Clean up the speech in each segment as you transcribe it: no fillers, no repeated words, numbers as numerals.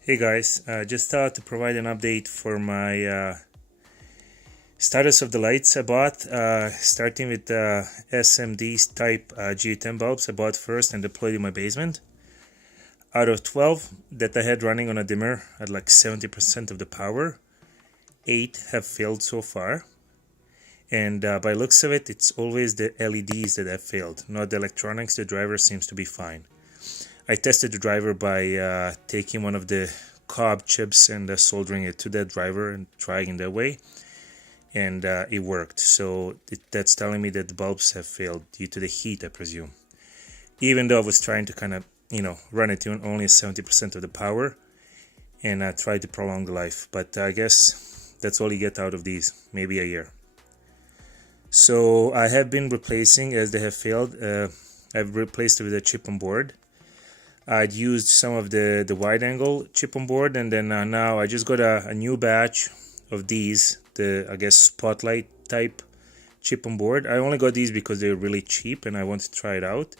Hey guys, just thought to provide an update for my status of the lights I bought, starting with the SMD type Gu10 bulbs I bought first and deployed in my basement. Out of 12 that I had running on a dimmer at like 70% of the power, 8 have failed so far. And by looks of it, it's always the LEDs that have failed, not the electronics. The driver seems to be fine. I tested the driver by taking one of the cob chips and soldering it to that driver and trying it that way, and it worked. So that's telling me that the bulbs have failed due to the heat, I presume. Even though I was trying to kind of, run it to only 70% of the power and try to prolong the life. But I guess that's all you get out of these, maybe a year. So I have been replacing as they have failed. I've replaced it with a chip on board. I'd used some of the wide angle chip on board, and then now I just got a new batch of these, the I guess spotlight type chip on board. I only got these because they're really cheap and I wanted to try it out.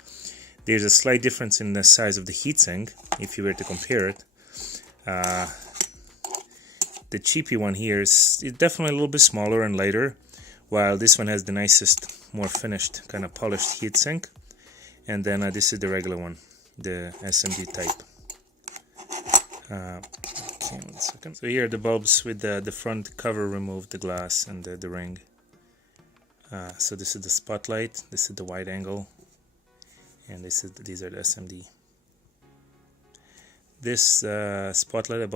There's a slight difference in the size of the heatsink if you were to compare it. The cheapy one here is definitely a little bit smaller and lighter, while this one has the nicest, more finished, kind of polished heatsink. And then this is the regular one, the SMD type. Okay, 1 second. So here are the bulbs with the front cover removed, the glass and the ring. So this is the spotlight, this is the wide angle, and these are the SMD. This spotlight I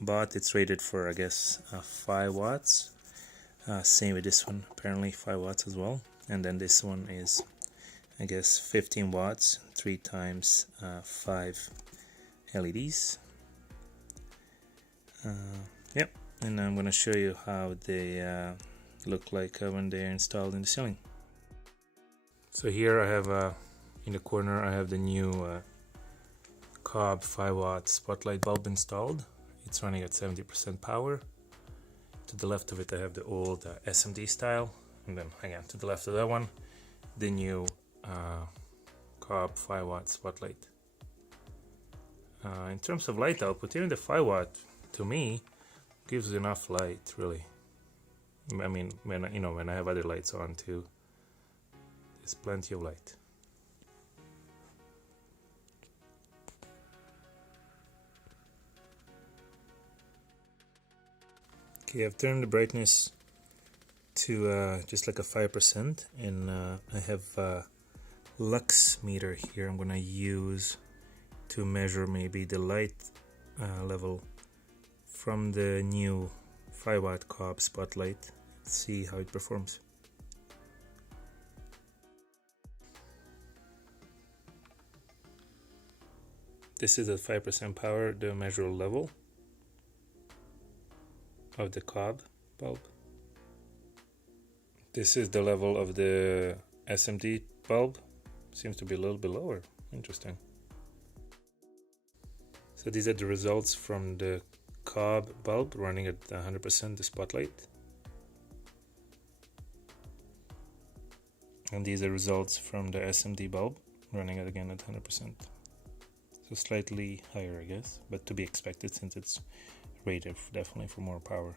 bought, it's rated for, I guess, 5 watts. Same with this one, apparently 5 watts as well. And then this one is, I guess, 15 watts, 3 times 5 LEDs. Yep, and I'm going to show you how they look like when they're installed in the ceiling. So here I have, in the corner, I have the new Cobb 5 watt spotlight bulb installed. It's running at 70% power. To the left of it I have the old SMD style, and then again to the left of that one, the new Cobb 5 watt spotlight. In terms of light output, even the 5 watt to me gives enough light, really. I mean, when I have other lights on too, there's plenty of light. Okay, I've turned the brightness to just like a 5%, and I have a lux meter here I'm gonna use to measure maybe the light level from the new 5 watt Cobb spotlight. Let's see how it performs. This is at 5% power, the measurable level of the Cobb bulb. This is the level of the SMD bulb. Seems to be a little bit lower. Interesting. So these are the results from the Cobb bulb running at 100% the spotlight. And these are results from the SMD bulb running it again at 100%. So slightly higher, I guess, but to be expected since it's rated definitely for more power.